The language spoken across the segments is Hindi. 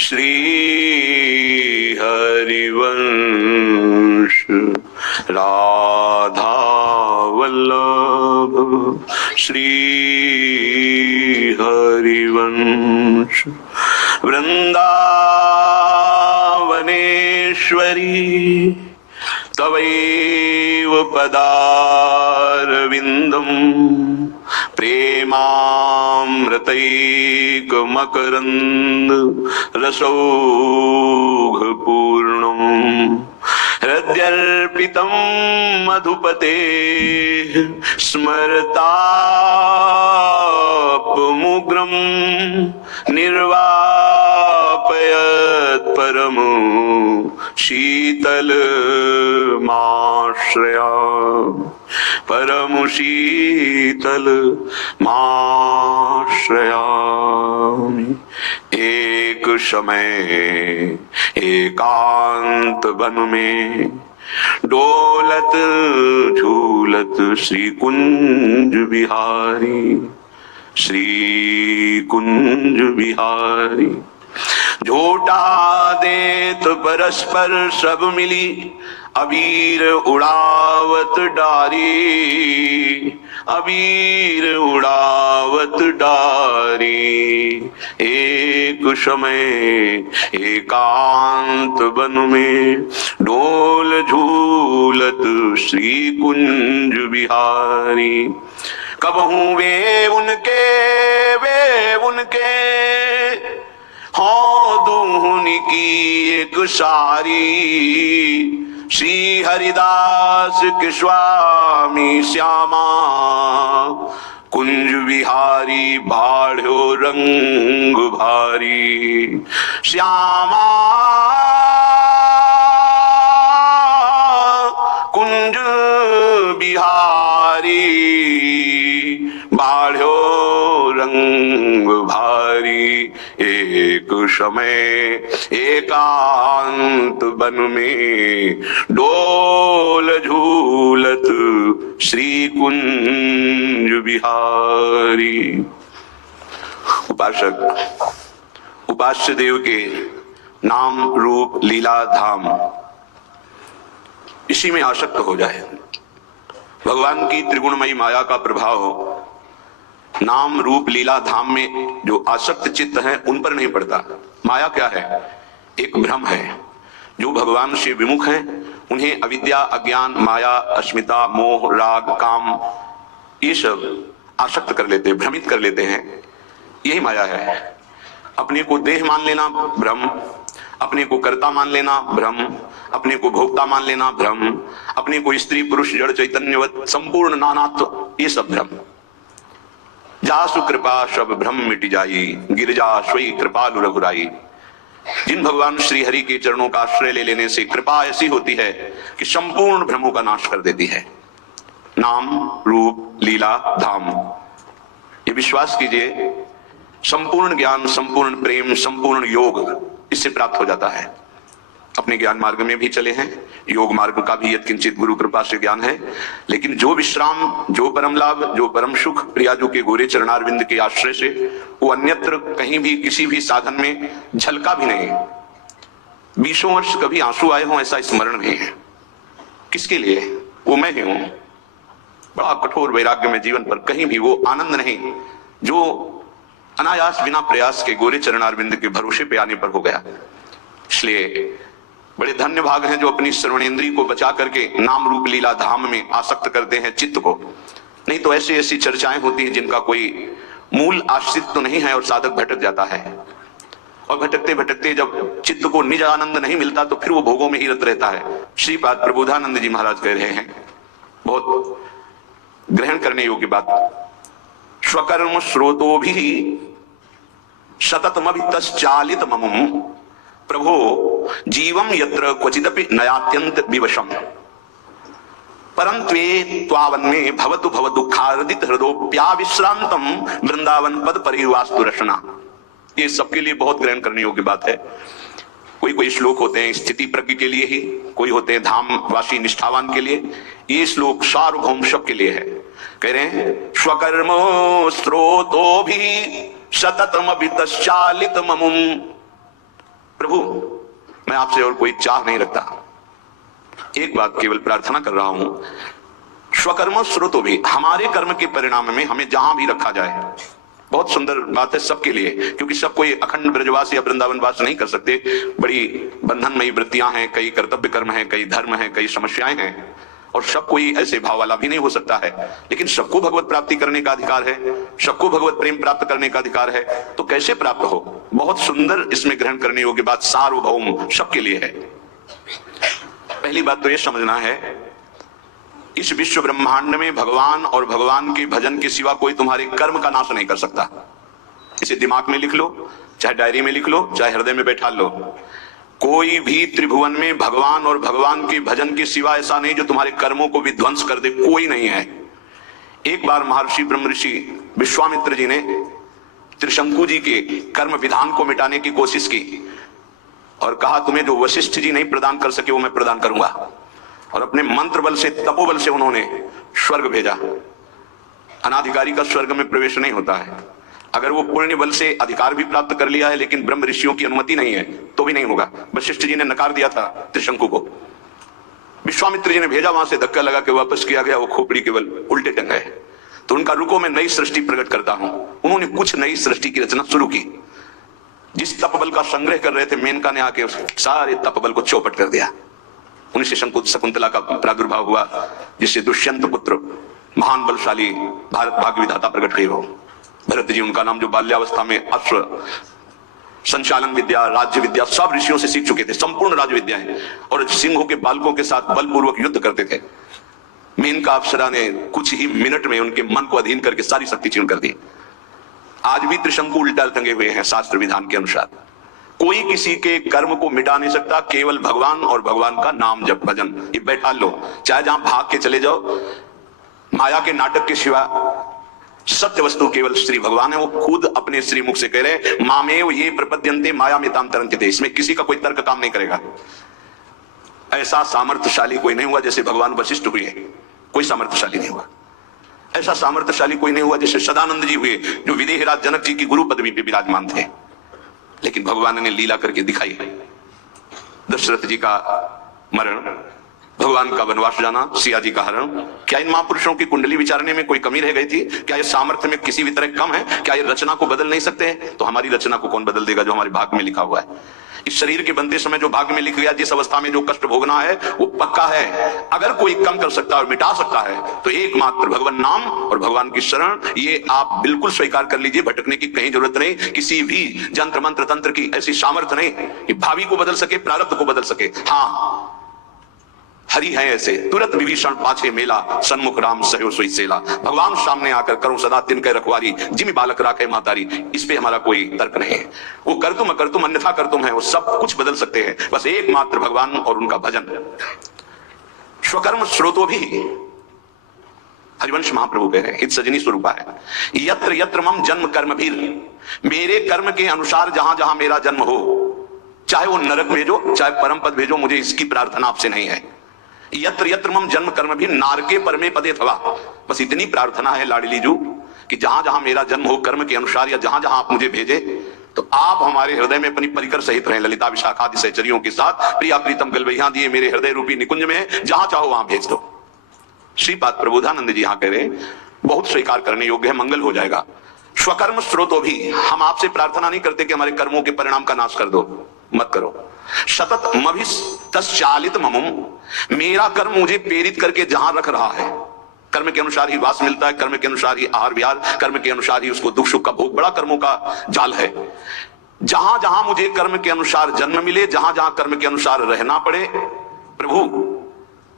श्री हरिवंश राधा वल्लभ श्री हरिवंश वृंदावनेश्वरी तवैव पदारविंदम प्रेमामृतैकमकरन्द रसौघपूर्णम् हृद्यर्पितं मधुपते स्मरतापमुग्रं निर्वापयत् परम शीतलमाश्रया परम शीतल माश्रयामि। एक समय एकांत वन में डोलत झूलत श्री कुंज बिहारी श्री कुंज बिहारी झोटा देत परस्पर सब मिली अबीर उड़ावत डारी अबीर उड़ावत डारी। एक समय एकांत वन में डोल झूलत श्री कुंज बिहारी कबहू वे उनके हाँ दूहनी की एक सारी श्री हरिदास के स्वामी श्यामा कुंज बिहारी बाढ़ो रंग भारी श्यामा कुंज बिहारी बाढ़ो रंग भारी। एक समय एकांत वन में डोल झूलत श्री कुंज बिहारी। उपासक उपास्य देव के नाम रूप लीला धाम इसी में आसक्त हो जाए। भगवान की त्रिगुणमयी माया का प्रभाव नाम रूप लीला धाम में जो आसक्त चित्त है उन पर नहीं पड़ता। माया क्या है? एक भ्रम है। जो भगवान से विमुख हैं उन्हें अविद्या अज्ञान माया अस्मिता मोह राग काम ये सब आसक्त कर लेते हैं, भ्रमित कर लेते हैं। यही माया है। अपने को देह मान लेना भ्रम, अपने को कर्ता मान लेना भ्रम, अपने को भोक्ता मान लेना भ्रम, अपने को स्त्री पुरुष जड़ चैतन्यवत संपूर्ण नानात्व ये सब भ्रम। जासु कृपा सब भ्रम मिट जाई गिरजा स्वयं कृपालु रघुराई। जिन भगवान श्री हरि के चरणों का आश्रय ले लेने से कृपा ऐसी होती है कि संपूर्ण भ्रमों का नाश कर देती है। नाम रूप लीला धाम ये विश्वास कीजिए संपूर्ण ज्ञान संपूर्ण प्रेम संपूर्ण योग इससे प्राप्त हो जाता है। अपने ज्ञान मार्ग में भी चले हैं, योग मार्ग का भी यत्किंचित गुरु कृपा से ज्ञान है, लेकिन जो विश्राम जो परम लाभ जो परम सुख प्रियाजू के गोरे चरणारविंद के आश्रय से वो अन्यत्र कहीं भी किसी भी साधन में झलका भी नहीं। 20 वर्ष कभी आंसू आए हों ऐसा स्मरण नहीं है। किसके लिए? वो मैं ही हूं। बड़ा कठोर वैराग्य में जीवन पर कहीं भी वो आनंद नहीं जो अनायास बिना प्रयास के गोरे चरणारविंद के भरोसे पे आने पर हो गया। इसलिए बड़े धन्य भाग हैं जो अपनी श्रवणेंद्री को बचा करके नाम रूप लीला धाम में आसक्त करते हैं चित्त को। नहीं तो ऐसी ऐसी चर्चाएं होती हैं जिनका कोई मूल आश्रित तो नहीं है और साधक भटक जाता है। और भटकते भटकते जब चित्त को निज आनंद नहीं मिलता तो फिर वो भोगों में ही रत रहता है। श्रीपाद प्रबोधानंद जी महाराज कह रहे हैं, बहुत ग्रहण करने योग्य बात। स्वकर्म स्रोतो भी सततमभितश्चालित ममुम प्रभो जीवम यत्र क्वचिदपि नयात्यंत विवशम परंत्वे त्वावन्मे भवतु भव दुखार्दित हृदोप्याविश्रांतम वृंदावन पद परिवास्तु रचना। ये सबके लिए बहुत ग्रहण करने योग्य बात है। कोई कोई श्लोक होते हैं स्थिति प्रज्ञ के लिए ही, कोई होते हैं धाम वासी निष्ठावान के लिए। ये श्लोक सार्वभौम सबके लिए है। कह रहे हैं स्वकर्मो स्रोतो भी सततम वितश्चालित ममुम प्रभु मैं आपसे और कोई चाह नहीं रखता, एक बात केवल प्रार्थना कर रहा हूं, स्वकर्म स्रोतो भी, हमारे कर्म के परिणाम में हमें जहां भी रखा जाए। बहुत सुंदर बात है सबके लिए, क्योंकि सब कोई अखंड ब्रजवास या वृंदावन वास नहीं कर सकते। बड़ी बंधनमयी वृत्तियां हैं, कई कर्तव्य कर्म हैं, कई धर्म हैं, कई समस्याएं हैं, और सब कोई ऐसे भाव वाला भी नहीं हो सकता है। लेकिन सबको भगवत प्राप्ति करने का अधिकार है, सबको भगवत प्रेम प्राप्त करने का अधिकार है। तो कैसे प्राप्त हो? बहुत सुंदर इसमें ग्रहण करने योग्य बात सार्वभौम सबके लिए है। पहली बात तो यह समझना है, इस विश्व ब्रह्मांड में भगवान और भगवान के भजन के सिवा कोई तुम्हारे कर्म का नाश नहीं कर सकता। इसे दिमाग में लिख लो, चाहे डायरी में लिख लो, चाहे हृदय में बैठा लो। कोई भी त्रिभुवन में भगवान और भगवान के भजन के सिवा ऐसा नहीं जो तुम्हारे कर्मों को विध्वंस कर दे, कोई नहीं है। एक बार महर्षि ब्रह्म ऋषि विश्वामित्र जी ने त्रिशंकु जी के कर्म विधान को मिटाने की कोशिश की और कहा तुम्हें जो वशिष्ठ जी नहीं प्रदान कर सके वो मैं प्रदान करूंगा। और अपने मंत्र बल से, तपोबल से उन्होंने स्वर्ग भेजा। अनाधिकारी का स्वर्ग में प्रवेश नहीं होता है। अगर वो पुण्य बल से अधिकार भी प्राप्त कर लिया है लेकिन ब्रह्म ऋषियों की अनुमति नहीं है तो भी नहीं होगा। वशिष्ठ जी ने नकार दिया था त्रिशंकु को, विश्वामित्र जी ने भेजा, वहां से धक्का लगा के वापस किया गया, वो खोपड़ी केवल उल्टे टंग गए। तो उनका रुको मैं नई सृष्टि प्रकट करता हूं। उन्होंने कुछ नई सृष्टि की रचना शुरू की। जिस तपबल का संग्रह कर रहे थे, मेनका ने आके उस सारे तपबल को चौपट कर दिया। उन्हीं से शकुंतला का प्रादुर्भाव हुआ, जिससे दुष्यंत पुत्र महान बलशाली भारत भाग्य विधाता प्रकट हुए हो। भरत जी उनका नाम, जो बाल्यावस्था में अश्व संचालन विद्या, राज्य विद्या सब ऋषियों से सीख चुके थे, संपूर्ण राज्य विद्याएं, और सिंहों के बालकों के साथ बलपूर्वक युद्ध करते थे। मेनका अप्सरा ने कुछ ही मिनट में उनके मन को अधीन करके सारी शक्ति छीन कर दी। आज भी त्रिशंकु उल्टा टंगे हुए हैं शास्त्र विधान के अनुसार। कोई किसी के कर्म को मिटा नहीं सकता, केवल भगवान और भगवान का नाम जप भजन, ये बैठा लो। चाहे जहां भाग के चले जाओ, माया के नाटक के सिवा सत्य वस्तु केवल श्री भगवान है। वो खुद अपने श्री मुख से कह रहे, मामेव ये प्रपद्यन्ते माया में ताम तरन्ते। इसमें किसी का कोई तर्क काम नहीं करेगा। ऐसा सामर्थ्यशाली कोई नहीं हुआ जैसे भगवान वशिष्ठ हुए, कोई सामर्थ्यशाली नहीं हुआ। ऐसा सामर्थ्यशाली कोई नहीं हुआ जैसे सदानंद जी हुए, जो विदेहराज जनक जी की गुरु पदवी पे विराजमान थे। लेकिन भगवान ने लीला करके दिखाई। दशरथ जी का मरण, भगवान का वनवास जाना, सिया जी का हरण, क्या इन महापुरुषों की कुंडली विचारने में कोई कमी रह गई थी? क्या ये सामर्थ्य में किसी भी तरह कम है? क्या ये रचना को बदल नहीं सकते हैं? तो हमारी रचना को कौन बदल देगा जो हमारे भाग्य में लिखा हुआ है? इस शरीर के बनते समय जो भाग्य में लिख गया, जिस अवस्था में जो कष्ट भोगना है वो पक्का है। अगर कोई कम कर सकता है और मिटा सकता है तो एकमात्र भगवान नाम और भगवान की शरण, ये आप बिल्कुल स्वीकार कर लीजिए। भटकने की कहीं जरूरत नहीं। किसी भी जंत्र मंत्र तंत्र की ऐसी सामर्थ्य नहीं कि भावी को बदल सके, प्रारब्ध को बदल सके। हाँ, हरि है ऐसे, तुरंत विभीषण पाछे मेला, सन्मुख राम सहयो सोई सेला। भगवान सामने आकर करूं सदा तिनके रखवारी, जिमि बालक राखे मातारी। इस पे हमारा कोई तर्क नहीं है। वो कर तुम अकर तुम अन्यथा कर तुम है, वो सब कुछ बदल सकते हैं, बस एकमात्र भगवान और उनका भजन। स्वकर्म स्रोतो भी, हरिवंश महाप्रभु कह रहे हैं, इत सजनी स्वरूपा है। यत्र यत्र मम जन्म कर्म भी, मेरे कर्म के अनुसार जहां जहां मेरा जन्म हो, चाहे वो नरक भेजो चाहे परम पद भेजो, मुझे इसकी प्रार्थना आपसे नहीं है। यत्र यत्र मम जन्म कर्म भी नारके परमे पदे थवा, बस इतनी प्रार्थना है लाडली जू कि जहां जहां मेरा जन्म हो कर्म के अनुसार, या जहां जहां आप मुझे भेजे, तो आप हमारे हृदय में अपनी परिकर सहित रहे, ललिता विशाखादि सहचरियों के साथ। प्रिया प्रीतम गलवैया दिए मेरे हृदय रूपी निकुंज में, जहां चाहो वहां भेज दो। श्रीपाद प्रबोधानंद जी यहां कह रहे, बहुत स्वीकार करने योग्य है, मंगल हो जाएगा। स्वकर्म स्रोतो भी, हम आपसे प्रार्थना नहीं करते कि हमारे कर्मों के परिणाम का नाश कर दो, मत करो। सतत मभिस्तश्चालित ममुम, मेरा कर्म मुझे प्रेरित करके जहां रख रहा है, कर्म के अनुसार ही वास मिलता है, कर्म के अनुसार ही आहार विहार, कर्म के अनुसार ही उसको दुख सुख का भोग, बड़ा कर्मों का जाल है। जहां जहां मुझे कर्म के अनुसार जन्म मिले, जहां जहां कर्म के अनुसार रहना पड़े, प्रभु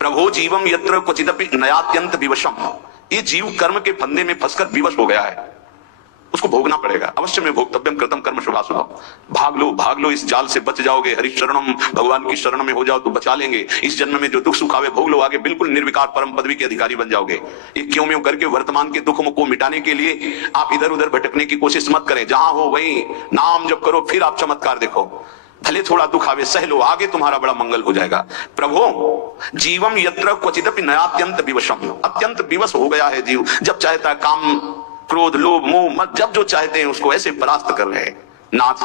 प्रभो जीवम यत्र क्वचिदपि नयात्यंत विवशम, ये जीव कर्म के फंदे में फंसकर विवश हो गया है, उसको भोगना पड़ेगा। अवश्य में भोक्तव्यम कृतम कर्म शुभाशुभम। भाग लो इस जाल से बच जाओगे। हरि शरणम, भगवान की शरण में हो जाओ तो बचा लेंगे। इस जन्म में जो दुख सुख आवे भोग लो, आगे बिल्कुल निर्विकार परम पदवी के अधिकारी बन जाओगे। ये क्यों म्यों करके वर्तमान के दुख को मिटाने के लिए आप इधर उधर भटकने की कोशिश मत करें। जहां हो वहीं नाम जप करो, फिर आप चमत्कार देखो। भले थोड़ा दुख आवे सह लो, आगे तुम्हारा बड़ा मंगल हो जाएगा। प्रभो जीवम यत्र क्वचिदपि नयात्यंत विवशम, अत्यंत विवश हो गया है जीव। जब चाहता है काम क्रोध लोभ मोह मत, जब जो चाहते हैं उसको ऐसे परास्त कर रहे हैं। नाथ